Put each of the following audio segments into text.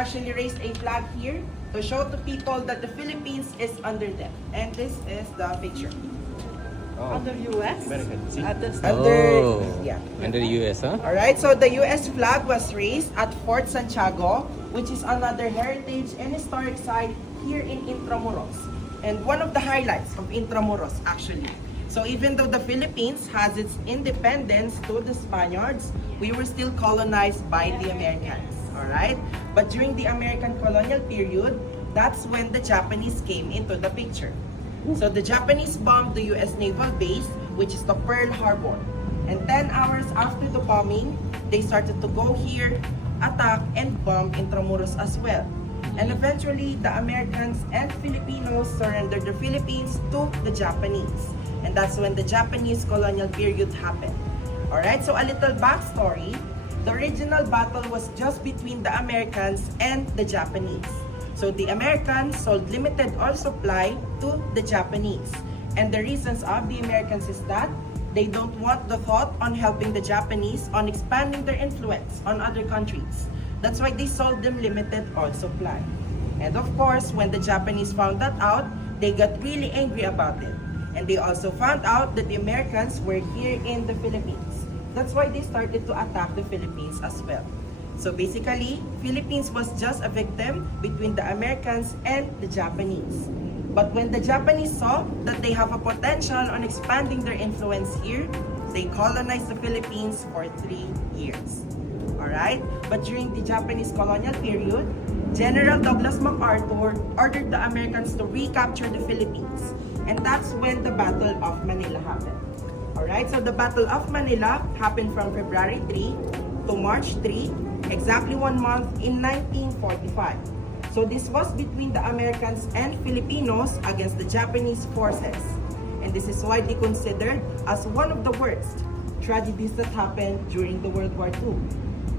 Actually raised a flag here to show to people that the Philippines is under them. And this is the picture. Under US? American. See? At the Under, Oh, yeah. under the US, huh? Alright, so the US flag was raised at Fort Santiago, which is another heritage and historic site here in Intramuros. And one of the highlights of Intramuros, actually. So even though the Philippines has its independence to the Spaniards, we were still colonized by the Americans. Alright? But during the American colonial period, that's when the Japanese came into the picture. So the Japanese bombed the US naval base, which is the Pearl Harbor. And 10 hours after the bombing, they started to go here, attack, and bomb Intramuros as well. And eventually, the Americans and Filipinos surrendered the Philippines to the Japanese. And that's when the Japanese colonial period happened. Alright, so a little backstory. The original battle was just between the Americans and the Japanese. So the Americans sold limited oil supply to the Japanese. And the reasons of the Americans is that they don't want the thought on helping the Japanese on expanding their influence on other countries. That's why they sold them limited oil supply. And of course, when the Japanese found that out, they got really angry about it. And they also found out that the Americans were here in the Philippines. That's why they started to attack the Philippines as well. So basically, Philippines was just a victim between the Americans and the Japanese. But when the Japanese saw that they have a potential on expanding their influence here, they colonized the Philippines for 3 years. Alright? But during the Japanese colonial period, General Douglas MacArthur ordered the Americans to recapture the Philippines. And that's when the Battle of Manila happened. Alright, so the Battle of Manila happened from February 3 to March 3, exactly 1 month in 1945. So this was between the Americans and Filipinos against the Japanese forces. And this is widely considered as one of the worst tragedies that happened during the World War II.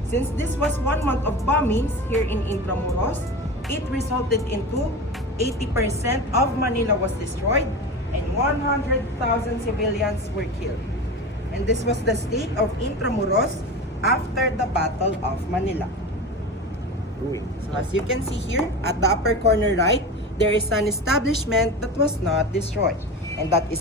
Since this was 1 month of bombings here in Intramuros, it resulted into 80% of Manila was destroyed and 100,000 civilians were killed. And this was the state of Intramuros after the Battle of Manila. So as you can see here, at the upper corner right, there is an establishment that was not destroyed. And that is